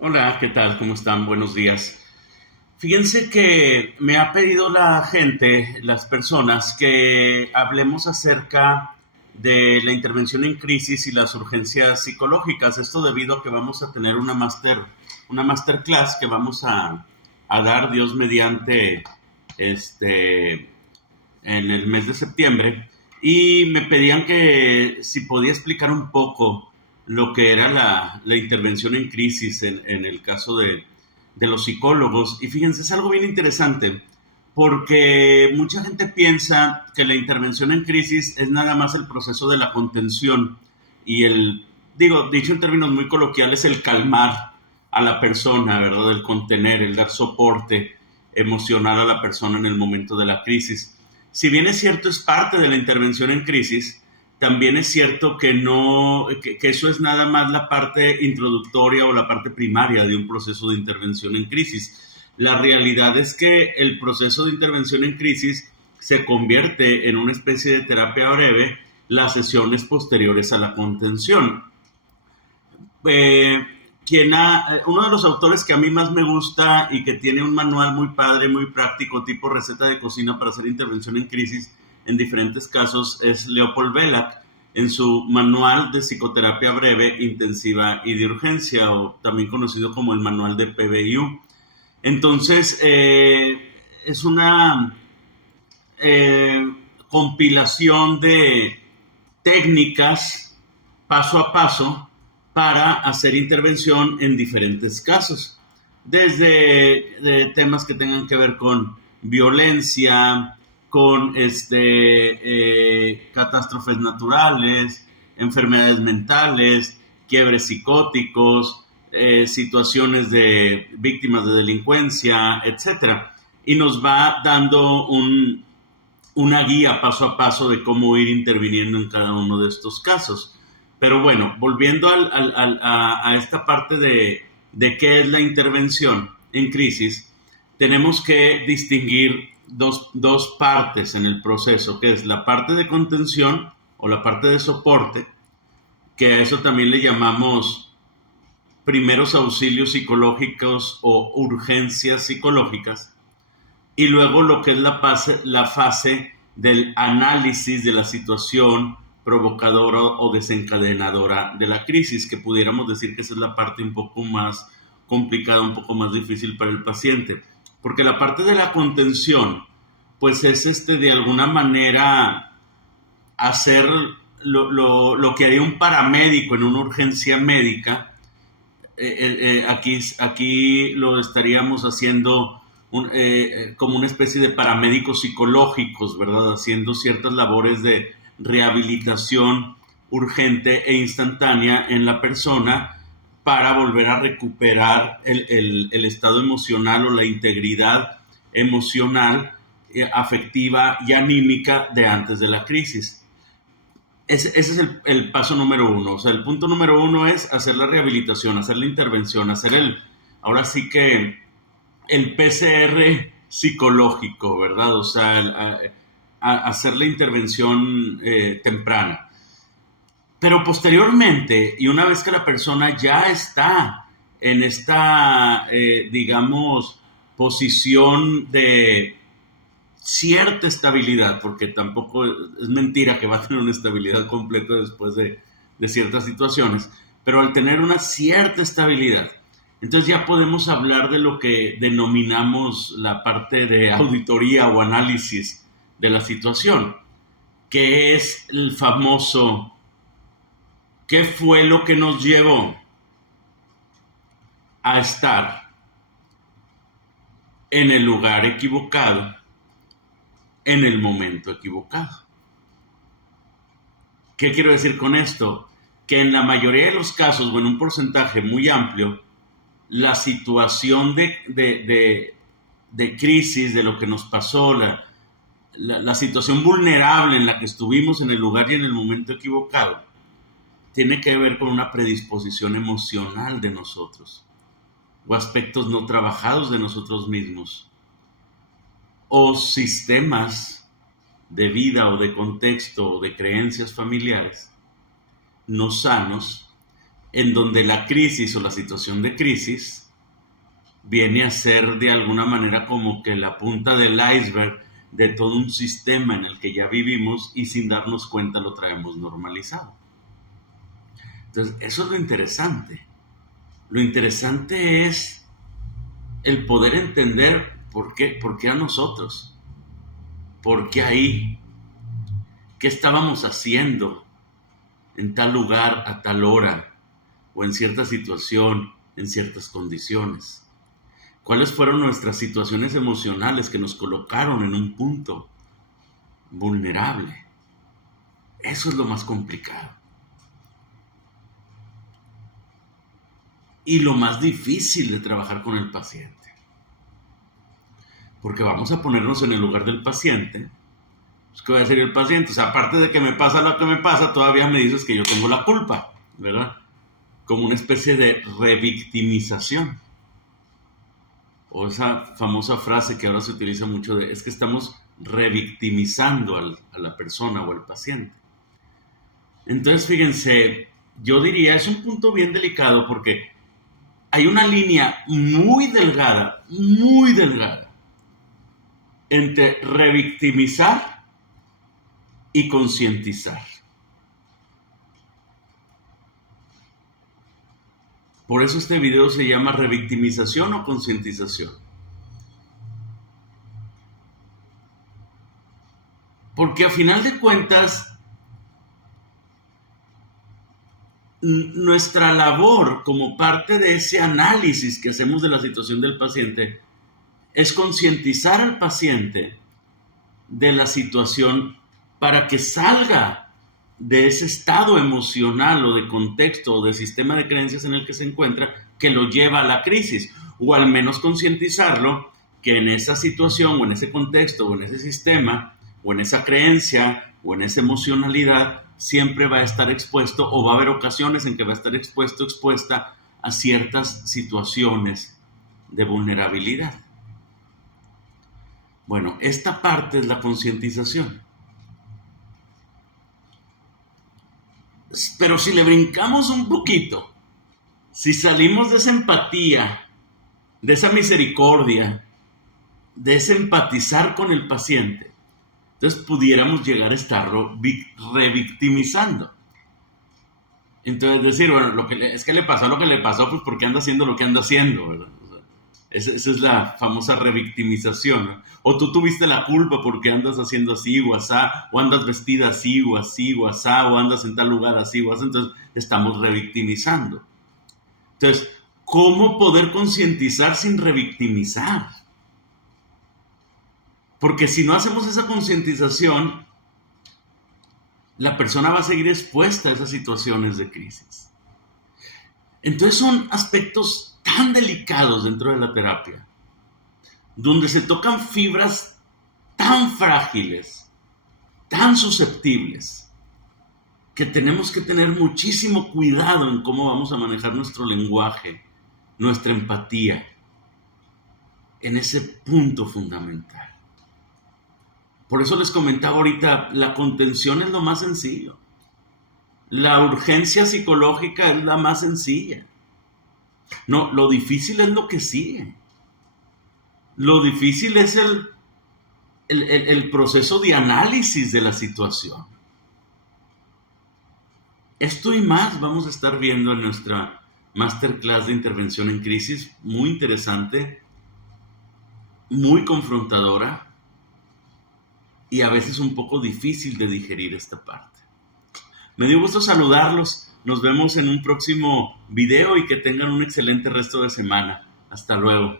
Hola, ¿qué tal? ¿Cómo están? Buenos días. Fíjense que me ha pedido la gente, las personas, que hablemos acerca de la intervención en crisis y las urgencias psicológicas. Esto debido a que vamos a tener una masterclass que vamos a dar, Dios mediante, este, en el mes de septiembre, y me pedían que si podía explicar un poco lo que era la intervención en crisis en el caso de los psicólogos. Y fíjense, es algo bien interesante porque mucha gente piensa que la intervención en crisis es nada más el proceso de la contención y dicho en términos muy coloquiales, el calmar a la persona, ¿verdad? El contener, el dar soporte emocional a la persona en el momento de la crisis. Si bien es cierto, es parte de la intervención en crisis, también es cierto que no, que eso es nada más la parte introductoria o la parte primaria de un proceso de intervención en crisis. La realidad es que el proceso de intervención en crisis se convierte en una especie de terapia breve las sesiones posteriores a la contención. eh, Uno de los autores que a mí más me gusta y que tiene un manual muy padre, muy práctico, tipo receta de cocina para hacer intervención en crisis en diferentes casos, es Leopold Velak, en su manual de psicoterapia breve, intensiva y de urgencia, o también conocido como el manual de PBIU. Entonces, es una eh, compilación de técnicas paso a paso para hacer intervención en diferentes casos, desde temas que tengan que ver con violencia, con catástrofes naturales, enfermedades mentales, quiebres psicóticos, situaciones de víctimas de delincuencia, etcétera. Y nos va dando una guía paso a paso de cómo ir interviniendo en cada uno de estos casos. Pero bueno, volviendo a esta parte de qué es la intervención en crisis, tenemos que distinguir dos partes en el proceso, que es la parte de contención o la parte de soporte, que a eso también le llamamos primeros auxilios psicológicos o urgencias psicológicas, y luego lo que es la fase del análisis de la situación provocadora o desencadenadora de la crisis, que pudiéramos decir que esa es la parte un poco más complicada, un poco más difícil para el paciente. Porque la parte de la contención, pues es de alguna manera hacer lo que haría un paramédico en una urgencia médica. Aquí lo estaríamos haciendo como una especie de paramédicos psicológicos, ¿verdad? Haciendo ciertas labores de rehabilitación urgente e instantánea en la persona para volver a recuperar el estado emocional o la integridad emocional, afectiva y anímica de antes de la crisis. Ese es el paso número uno. O sea, el punto número uno es hacer la rehabilitación, hacer la intervención, ahora sí que el PCR psicológico, ¿verdad? O sea, hacer la intervención temprana. Pero posteriormente, y una vez que la persona ya está en esta, digamos, posición de cierta estabilidad, porque tampoco es mentira que va a tener una estabilidad completa después de ciertas situaciones, pero al tener una cierta estabilidad, entonces ya podemos hablar de lo que denominamos la parte de auditoría o análisis de la situación, que es el famoso ¿qué fue lo que nos llevó a estar en el lugar equivocado, en el momento equivocado? ¿Qué quiero decir con esto? Que en la mayoría de los casos, o en un porcentaje muy amplio, la situación de crisis, de lo que nos pasó, la situación vulnerable en la que estuvimos en el lugar y en el momento equivocado, tiene que ver con una predisposición emocional de nosotros, o aspectos no trabajados de nosotros mismos, o sistemas de vida o de contexto o de creencias familiares no sanos en donde la crisis o la situación de crisis viene a ser de alguna manera como que la punta del iceberg de todo un sistema en el que ya vivimos y sin darnos cuenta lo traemos normalizado. Entonces, eso es lo interesante. Lo interesante es el poder entender por qué a nosotros, por qué ahí, qué estábamos haciendo en tal lugar, a tal hora, o en cierta situación, en ciertas condiciones. ¿Cuáles fueron nuestras situaciones emocionales que nos colocaron en un punto vulnerable? Eso es lo más complicado. Y lo más difícil de trabajar con el paciente. Porque vamos a ponernos en el lugar del paciente. ¿Qué va a decir el paciente? O sea, aparte de que me pasa lo que me pasa, todavía me dices que yo tengo la culpa, ¿verdad? Como una especie de revictimización. O esa famosa frase que ahora se utiliza mucho es que estamos revictimizando a la persona o al paciente. Entonces, fíjense, yo diría, es un punto bien delicado porque hay una línea muy delgada, entre revictimizar y concientizar. Por eso este video se llama revictimización o concientización. Porque a final de cuentas, nuestra labor como parte de ese análisis que hacemos de la situación del paciente es concientizar al paciente de la situación para que salga de ese estado emocional o de contexto o de sistema de creencias en el que se encuentra que lo lleva a la crisis, o al menos concientizarlo que en esa situación o en ese contexto o en ese sistema o en esa creencia o en esa emocionalidad siempre va a estar expuesto, o va a haber ocasiones en que va a estar expuesta a ciertas situaciones de vulnerabilidad. Bueno, esta parte es la concientización. Pero si le brincamos un poquito, si salimos de esa empatía, de esa misericordia, de ese empatizar con el paciente, entonces pudiéramos llegar a estarlo revictimizando. Entonces decir, bueno, es que le pasó lo que le pasó, pues porque anda haciendo lo que anda haciendo, ¿verdad? O sea, esa es la famosa revictimización, ¿no? O tú tuviste la culpa porque andas haciendo así o asá, o andas vestida así o así o asá, o andas en tal lugar así o asá, entonces estamos revictimizando. Entonces, ¿cómo poder concientizar sin revictimizar? Porque si no hacemos esa concientización, la persona va a seguir expuesta a esas situaciones de crisis. Entonces son aspectos tan delicados dentro de la terapia, donde se tocan fibras tan frágiles, tan susceptibles, que tenemos que tener muchísimo cuidado en cómo vamos a manejar nuestro lenguaje, nuestra empatía, en ese punto fundamental. Por eso les comentaba ahorita, la contención es lo más sencillo. La urgencia psicológica es la más sencilla. No, lo difícil es lo que sigue. Lo difícil es el proceso de análisis de la situación. Esto y más vamos a estar viendo en nuestra masterclass de intervención en crisis, muy interesante, muy confrontadora y a veces un poco difícil de digerir esta parte. Me dio gusto saludarlos. Nos vemos en un próximo video y que tengan un excelente resto de semana. Hasta luego.